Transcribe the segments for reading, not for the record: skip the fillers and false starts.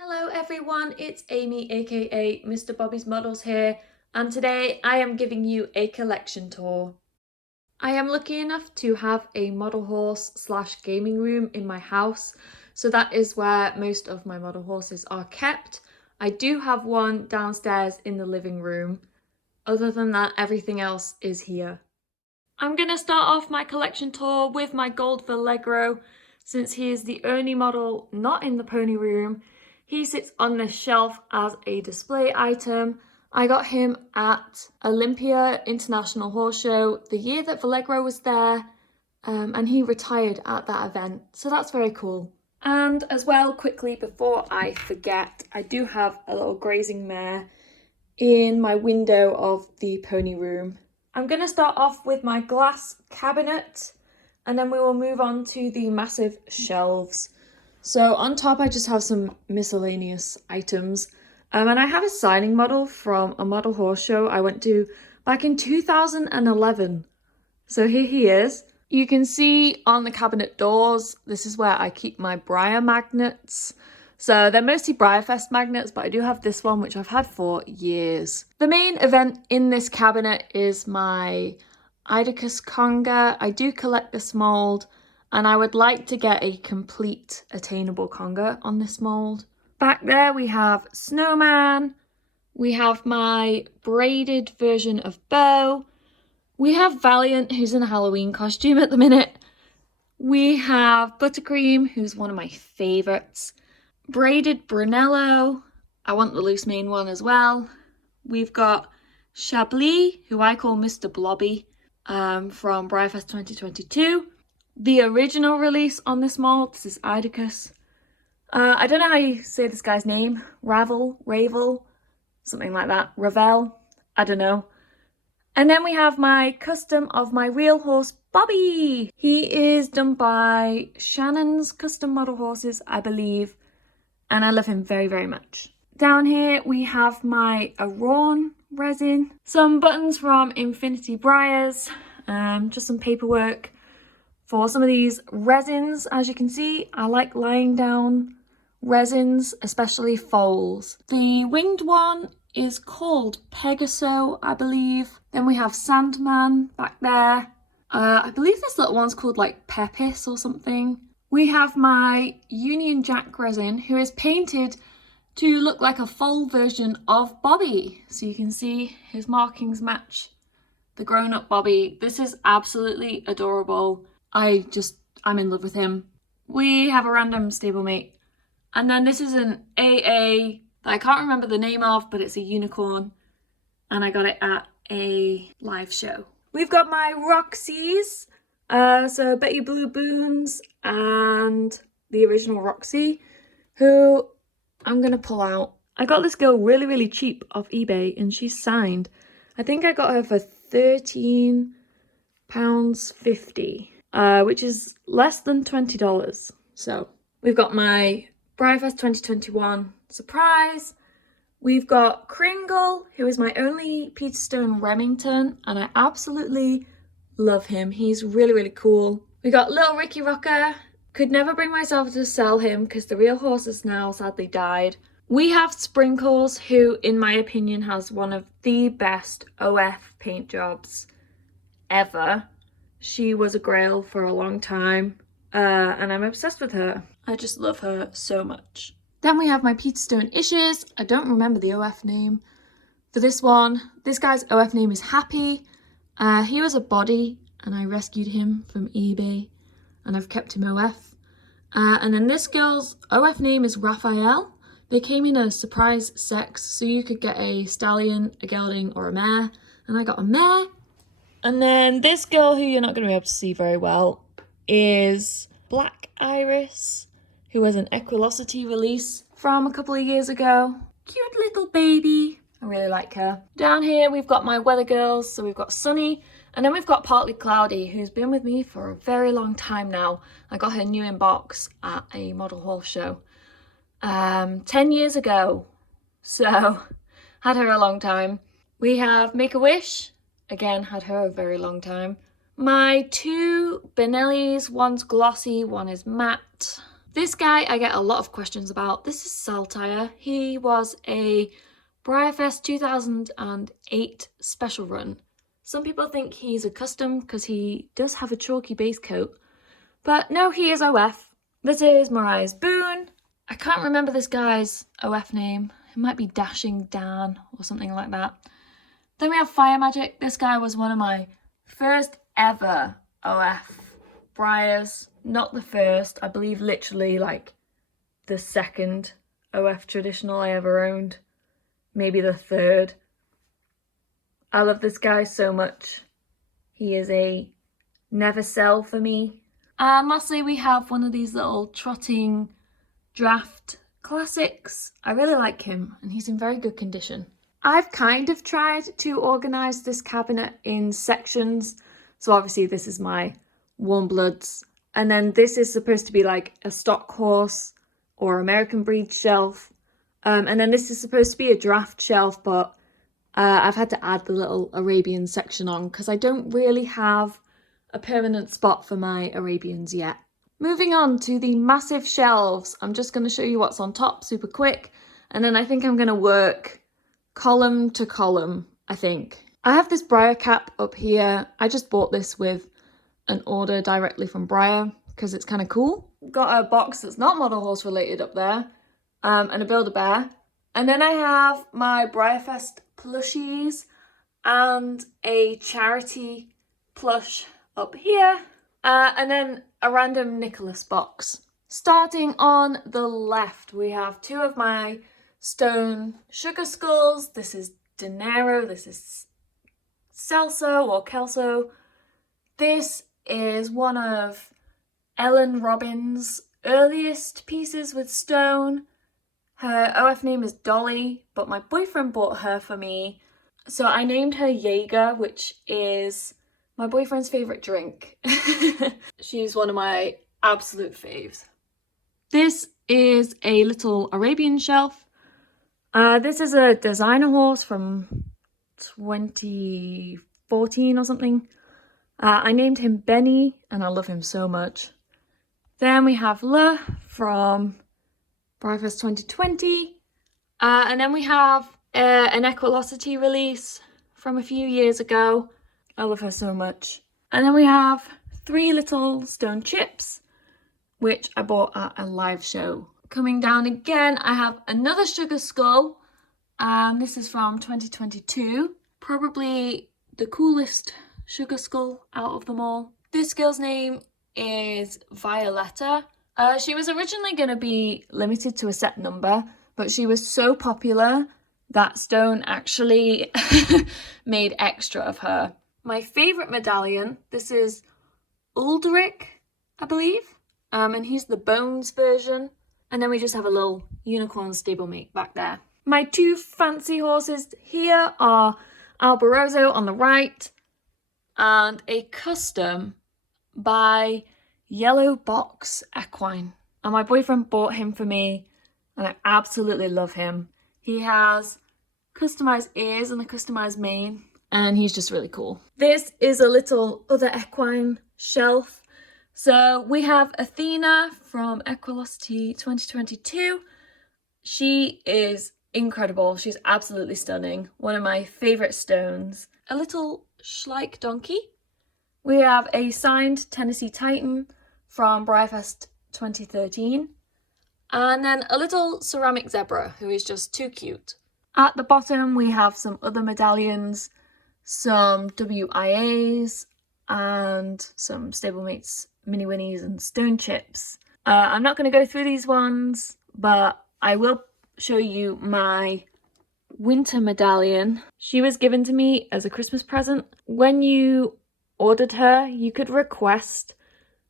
Hello everyone, it's Amy aka Mr. Bobby's Models here, and today I am giving you a collection tour. I am lucky enough to have a model horse / gaming room in my house, so that is where most of my model horses are kept. I do have one downstairs in the living room. Other than that, everything else is here. I'm going to start off my collection tour with my gold Vallegro, since he is the only model not in the pony room. He sits on this shelf as a display item. I got him at Olympia International Horse Show the year that Vallegro was there, and he retired at that event, so that's very cool. And as well, quickly before I forget, I do have a little grazing mare in my window of the pony room. I'm going to start off with my glass cabinet, and then we will move on to the massive shelves. So on top I just have some miscellaneous items, and I have a signing model from a model horse show I went to back in 2011. So here he is. You can see on the cabinet doors, this is where I keep my Breyer magnets. So they're mostly BreyerFest magnets, but I do have this one, which I've had for years. The main event in this cabinet is my Idicus Conga. I do collect this mold, and I would like to get a complete attainable Conga on this mold. Back there we have Snowman. We have my braided version of Bo. We have Valiant, who's in a Halloween costume at the minute. We have Buttercream, who's one of my favourites. Braided Brunello. I want the loose mane one as well. We've got Chablis, who I call Mr. Blobby, from BreyerFest 2022. The original release on this mold, this is Idicus. I don't know how you say this guy's name. Ravel, something like that. Ravel, I don't know. And then we have my custom of my real horse, Bobby. He is done by Shannon's Custom Model Horses, I believe. And I love him very, very much. Down here we have my Aron resin. Some buttons from Infinity Breyers. Just some paperwork for some of these resins. As you can see, I like lying down resins, especially foals. The winged one is called Pegaso, I believe. Then we have Sandman back there. I believe this little one's called like Pepis or something. We have my Union Jack resin, who is painted to look like a full version of Bobby. So you can see his markings match the grown-up Bobby. This is absolutely adorable. I'm in love with him. We have a random stablemate. And then this is an AA that I can't remember the name of, but it's a unicorn. And I got it at a live show. We've got my Roxy's. So Betty Blue Boons and the original Roxy, who I'm going to pull out. I got this girl really, really cheap off eBay, and she's signed. I think I got her for £13.50, which is less than $20. So we've got my BreyerFest 2021 surprise. We've got Kringle, who is my only Peterstone Remington, and I absolutely love him. He's really, really cool. We got Little Ricky Rocker. Could never bring myself to sell him because the real horse has now sadly died. We have Sprinkles, who in my opinion has one of the best OF paint jobs ever. She was a grail for a long time, and I'm obsessed with her. I just love her so much. Then we have my Peterstone Ishes. I don't remember the OF name for this one. This guy's OF name is Happy. He was a body, and I rescued him from eBay, and I've kept him OF. And then this girl's OF name is Raphael. They came in a surprise sex, so you could get a stallion, a gelding, or a mare, and I got a mare. And then this girl, who you're not going to be able to see very well, is Black Iris, who was an Equilocity release from a couple of years ago. Cute little baby. I really like her. Down here we've got my weather girls. So we've got Sunny, and then we've got Partly Cloudy, who's been with me for a very long time now. I got her new in box at a model horse show 10 years ago. So had her a long time. We have Make-A-Wish. Again, had her a very long time. My two Benellis, one's glossy, one is matte. This guy I get a lot of questions about. This is Saltire. He was a Briarfest 2008 special run. Some people think he's a custom because he does have a chalky base coat, but no, he is OF. This is Mariah's Boone. I can't remember this guy's OF name. It might be Dashing Dan or something like that. Then we have Fire Magic. This guy was one of my first ever OF Briars. Not the first, I believe literally like the second OF traditional I ever owned. Maybe the third. I love this guy so much. He is a never sell for me. And lastly, we have one of these little trotting draft classics. I really like him and he's in very good condition. I've kind of tried to organise this cabinet in sections. So obviously this is my Warm Bloods. And then this is supposed to be like a stock horse or American breed shelf. And then this is supposed to be a draft shelf, but I've had to add the little Arabian section on because I don't really have a permanent spot for my Arabians yet. Moving on to the massive shelves, I'm just going to show you what's on top super quick. And then I think I'm going to work column to column, I think. I have this Briar cap up here. I just bought this with an order directly from Briar because it's kind of cool. Got a box that's not Model Horse related up there, and a Build-A-Bear. And then I have my Briarfest plushies and a charity plush up here, and then a random Nicholas box. Starting on the left, we have two of my stone sugar skulls. This is Dinero, this is Celso or Kelso. This is one of Ellen Robbins' earliest pieces with stone. Her OF name is Dolly, but my boyfriend bought her for me. So I named her Jaeger, which is my boyfriend's favourite drink. She's one of my absolute faves. This is a little Arabian shelf. This is a designer horse from 2014 or something. I named him Benny and I love him so much. Then we have Le from Briarfest 2020. And then we have an Equilocity release from a few years ago. I love her so much. And then we have three little stone chips, which I bought at a live show. Coming down again, I have another sugar skull. This is from 2022. Probably the coolest sugar skull out of them all. This girl's name is Violetta. She was originally going to be limited to a set number, but she was so popular that Stone actually made extra of her. My favourite medallion, this is Ulderic, I believe, and he's the Bones version. And then we just have a little unicorn stablemate back there. My two fancy horses here are Alborozo on the right and a custom by Yellow Box Equine. And my boyfriend bought him for me and I absolutely love him. He has customized ears and a customized mane and he's just really cool. This is a little other equine shelf. So we have Athena from Equilocity 2022. She is incredible. She's absolutely stunning. One of my favourite stones. A little Schleich donkey. We have a signed Tennessee Titan from Briarfest 2013. And then a little ceramic zebra who is just too cute. At the bottom we have some other medallions, some WIAs and some stablemates, mini winnies and stone chips. I'm not going to go through these ones, but I will show you my winter medallion. She was given to me as a Christmas present. When you ordered her, you could request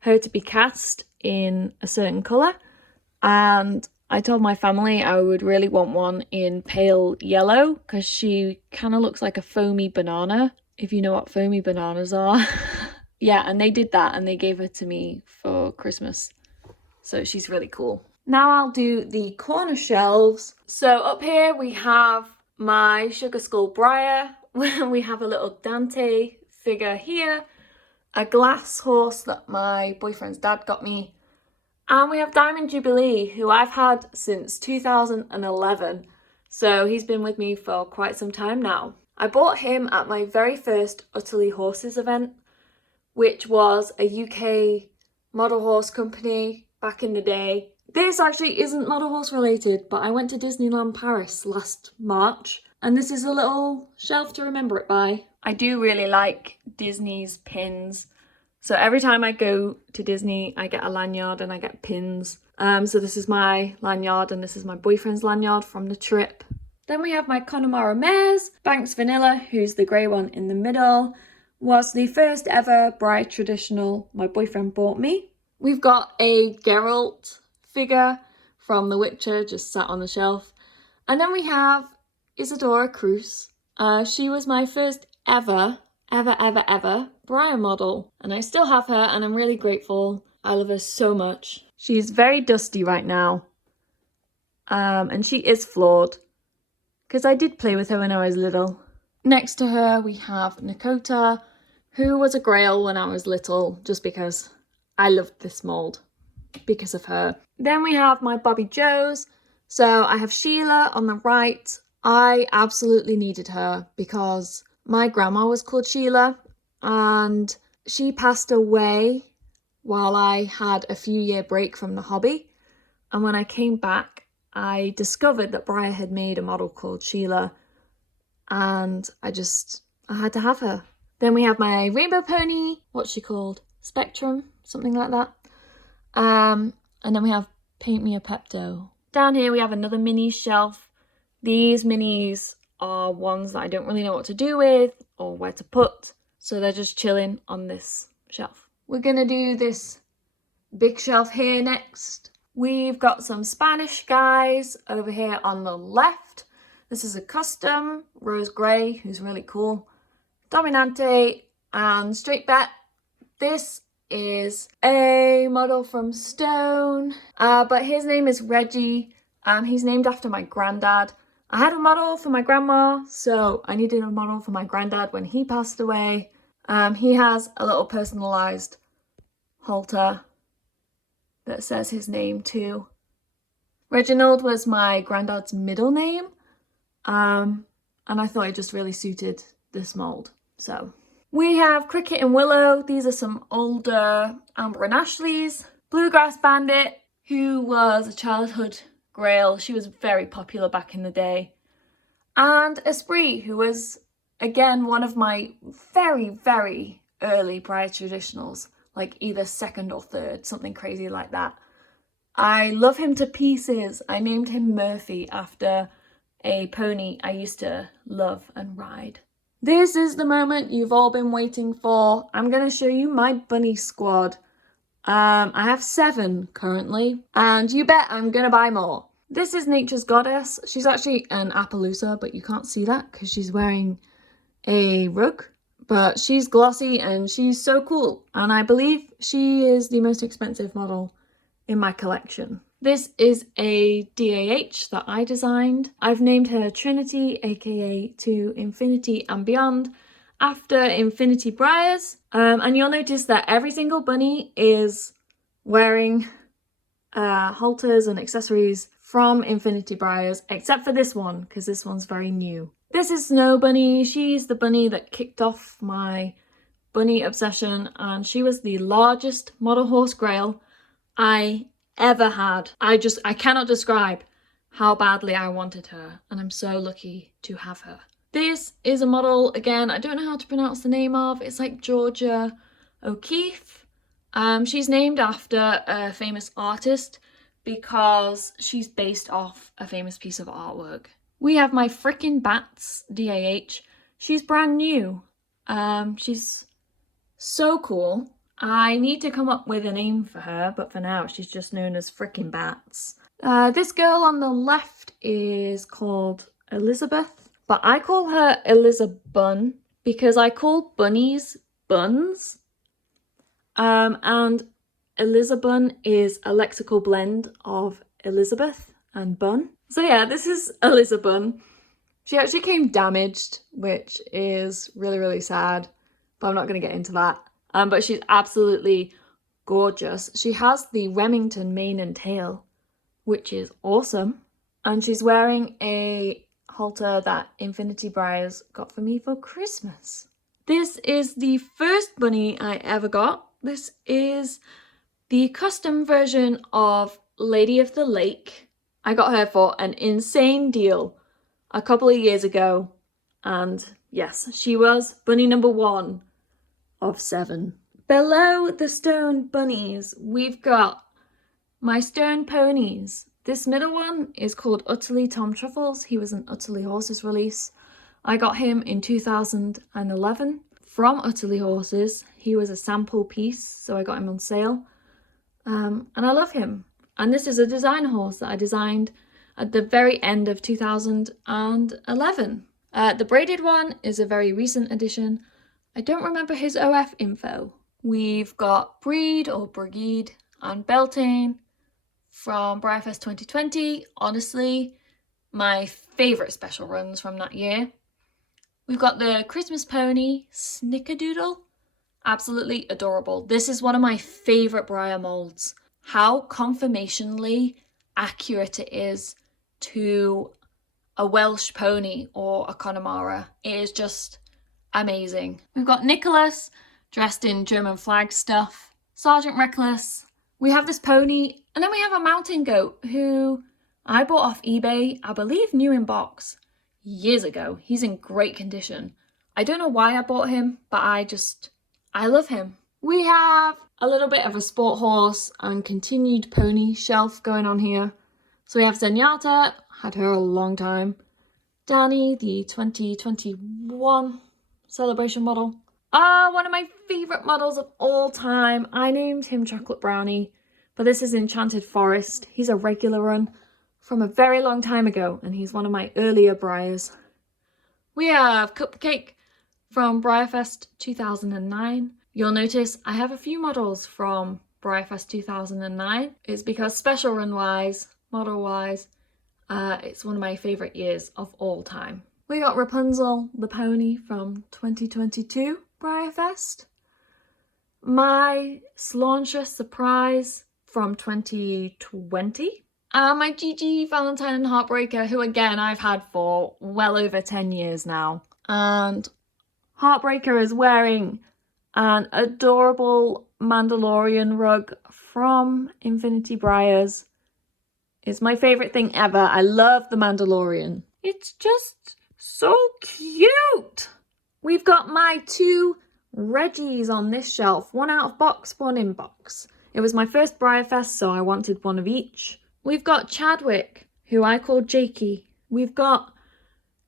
her to be cast in a certain colour, and I told my family I would really want one in pale yellow because she kind of looks like a foamy banana, if you know what foamy bananas are. Yeah, and they did that and they gave her to me for Christmas. So she's really cool. Now I'll do the corner shelves. So up here we have my Sugar Skull Briar. We have a little Dante figure here. A glass horse that my boyfriend's dad got me. And we have Diamond Jubilee, who I've had since 2011. So he's been with me for quite some time now. I bought him at my very first Utterly Horses event, which was a UK model horse company back in the day. This actually isn't model horse related, but I went to Disneyland Paris last March, and this is a little shelf to remember it by. I do really like Disney's pins. So every time I go to Disney, I get a lanyard and I get pins. So this is my lanyard and this is my boyfriend's lanyard from the trip. Then we have my Connemara mares. Banks Vanilla, who's the grey one in the middle, was the first ever bride traditional my boyfriend bought me. We've got a Geralt figure from The Witcher just sat on the shelf. And then we have Isadora Cruz. She was my first ever Briar model, and I still have her and I'm really grateful. I love her so much. She's very dusty right now, and she is flawed because I did play with her when I was little. Next to her we have Nakota, who was a Grail when I was little, just because I loved this mould because of her. Then we have my Bobby Joes. So I have Sheila on the right. I absolutely needed her because my grandma was called Sheila and she passed away while I had a few-year break from the hobby. And when I came back, I discovered that Briar had made a model called Sheila and I had to have her. Then we have my rainbow pony. What's she called? Spectrum, something like that. And then we have Paint Me a Pepto. Down here we have another mini shelf. These minis are ones that I don't really know what to do with or where to put, so they're just chilling on this shelf. We're gonna do this big shelf here next. We've got some Spanish guys over here on the left. This is a custom, Rose Grey, who's really cool. Dominante and Straight Bet. This is a model from Stone, but his name is Reggie and he's named after my granddad. I had a model for my grandma, so I needed a model for my granddad when he passed away. He has a little personalised halter that says his name too. Reginald was my granddad's middle name, and I thought it just really suited this mould. So we have Cricket and Willow. These are some older Amber and Ashley's. Bluegrass Bandit, who was a childhood Grail. She was very popular back in the day. And Esprit, who was, again, one of my very early Briar traditionals, like either second or third, something crazy like that. I love him to pieces. I named him Murphy after a pony I used to love and ride. This is the moment you've all been waiting for. I'm going to show you my bunny squad. I have 7 currently, and you bet I'm gonna buy more. This is Nature's Goddess. She's actually an Appaloosa, but you can't see that because she's wearing a rug. But she's glossy and she's so cool, and I believe she is the most expensive model in my collection. This is a DAH that I designed. I've named her Trinity, aka To Infinity and Beyond, after Infinity Briars, and you'll notice that every single bunny is wearing halters and accessories from Infinity Briars, except for this one, because this one's very new. This is Snow Bunny. She's the bunny that kicked off my bunny obsession, and she was the largest model horse Grail I ever had. I cannot describe how badly I wanted her, and I'm so lucky to have her. This is a model, again, I don't know how to pronounce the name of. It's like Georgia O'Keeffe. She's named after a famous artist because she's based off a famous piece of artwork. We have my Frickin' Bats DAH. She's brand new. She's so cool. I need to come up with a name for her, but for now she's just known as Frickin' Bats. This girl on the left is called Elizabeth. But I call her Elizabun because I call bunnies buns. And Elizabun is a lexical blend of Elizabeth and bun. So yeah, this is Elizabun. She actually came damaged, which is really sad, but I'm not going to get into that. But she's absolutely gorgeous. She has the Remington mane and tail, which is awesome. And she's wearing a halter that Infinity Briars got for me for Christmas. This is the first bunny I ever got. This is the custom version of Lady of the Lake. I got her for an insane deal a couple of years ago. And yes, she was bunny number 1 of 7. Below the stone bunnies, we've got my stone ponies. This middle one is called Utterly Tom Truffles. He was an Utterly Horses release. I got him in 2011 from Utterly Horses. He was a sample piece, so I got him on sale. And I love him. And this is a design horse that I designed at the very end of 2011. The braided one is a very recent addition. I don't remember his OF info. We've got Breed or Brigade and Beltane from Briarfest 2020. Honestly, my favourite special runs from that year. We've got the Christmas pony, Snickerdoodle. Absolutely adorable. This is one of my favourite Briar molds. How conformationally accurate it is to a Welsh pony or a Connemara. It is just amazing. We've got Nicholas dressed in German flag stuff. Sergeant Reckless. We have this pony, and then we have a mountain goat who I bought off eBay, I believe new in box, years ago. He's in great condition. I don't know why I bought him, but I love him. We have a little bit of a sport horse and continued pony shelf going on here. So we have Zenyatta, had her a long time. Danny, the 2021 celebration model. One of my favourite models of all time. I named him Chocolate Brownie, but this is Enchanted Forest. He's a regular run from a very long time ago, and he's one of my earlier Briars. We have Cupcake from Briarfest 2009. You'll notice I have a few models from Briarfest 2009. It's because special run wise, model wise, it's one of my favourite years of all time. We got Rapunzel, the pony from 2022 Briarfest. My Slauncher Surprise from 2020. And my Gigi Valentine and Heartbreaker, who again I've had for well over 10 years now. And Heartbreaker is wearing an adorable Mandalorian rug from Infinity Briars. It's my favourite thing ever. I love the Mandalorian. It's just so cute. We've got my 2 Reggies on this shelf. One out of box, one in box. It was my first Briarfest, so I wanted one of each. We've got Chadwick, who I call Jakey. We've got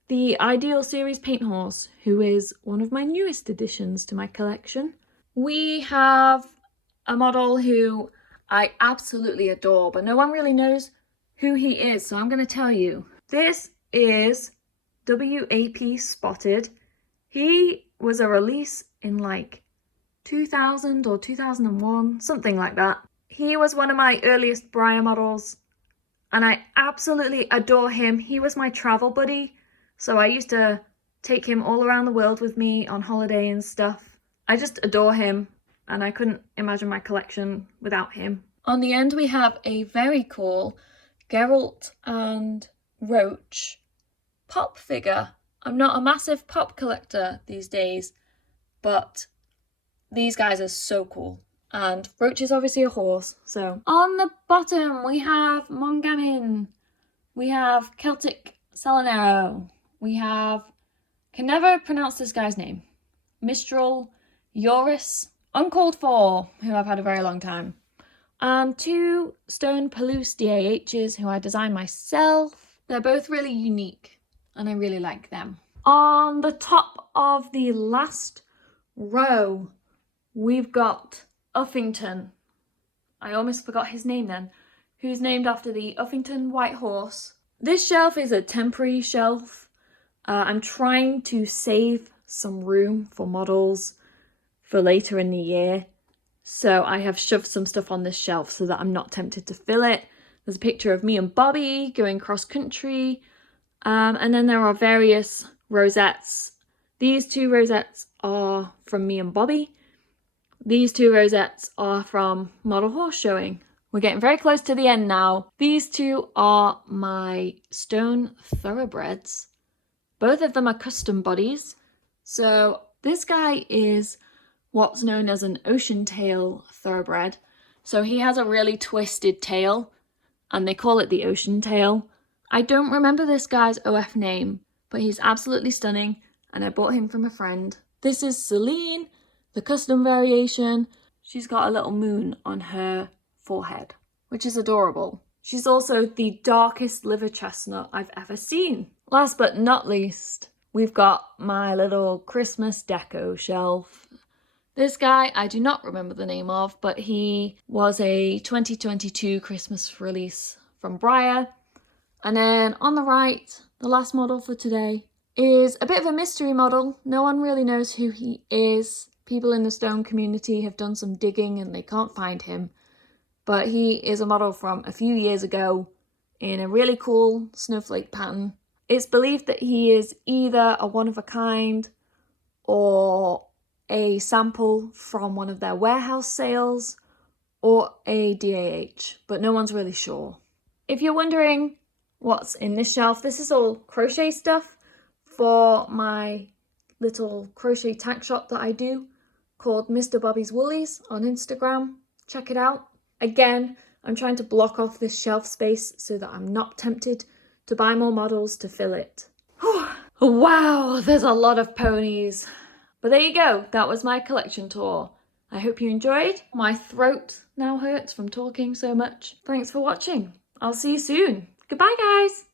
the Ideal Series Paint Horse, who is one of my newest additions to my collection. We have a model who I absolutely adore, but no one really knows who he is, so I'm going to tell you. This is WAP Spotted. He was a release in like 2000 or 2001, something like that. He was one of my earliest Briar models, and I absolutely adore him. He was my travel buddy, so I used to take him all around the world with me on holiday and stuff. I just adore him, and I couldn't imagine my collection without him. On the end we have a very cool Geralt and Roach pop figure. I'm not a massive pop collector these days, but these guys are so cool. And Roach is obviously a horse, so. On the bottom we have Mongamin. We have Celtic Salinero. We have, can never pronounce this guy's name. Mistral, Joris, Uncalled For, who I've had a very long time. And 2 Stone Palouse DAHs who I designed myself. They're both really unique and I really like them. On the top of the last row, we've got Uffington. I almost forgot his name then. Who's named after the Uffington White Horse. This shelf is a temporary shelf. I'm trying to save some room for models for later in the year. So I have shoved some stuff on this shelf so that I'm not tempted to fill it. There's a picture of me and Bobby going cross country. And then there are various rosettes. These 2 rosettes are from me and Bobby. These two rosettes are from Model Horse Showing. We're getting very close to the end now. These two are my stone thoroughbreds. Both of them are custom bodies. So this guy is what's known as an ocean tail thoroughbred. So he has a really twisted tail and they call it the ocean tail. I don't remember this guy's OF name, but he's absolutely stunning and I bought him from a friend. This is Celine, the custom variation. She's got a little moon on her forehead, which is adorable. She's also the darkest liver chestnut I've ever seen. Last but not least, we've got my little Christmas deco shelf. This guy, I do not remember the name of, but he was a 2022 Christmas release from Breyer. And then on the right, the last model for today is a bit of a mystery model. No one really knows who he is. People in the stone community have done some digging and they can't find him. But he is a model from a few years ago in a really cool snowflake pattern. It's believed that he is either a one-of-a-kind or a sample from one of their warehouse sales or a DAH, but no one's really sure. If you're wondering what's in this shelf, this is all crochet stuff for my little crochet tack shop that I do called Mr. Bobby's Woolies on Instagram. Check it out. Again, I'm trying to block off this shelf space so that I'm not tempted to buy more models to fill it. Wow, there's a lot of ponies. But there you go, that was my collection tour. I hope you enjoyed. My throat now hurts from talking so much. Thanks for watching. I'll see you soon. Goodbye, guys.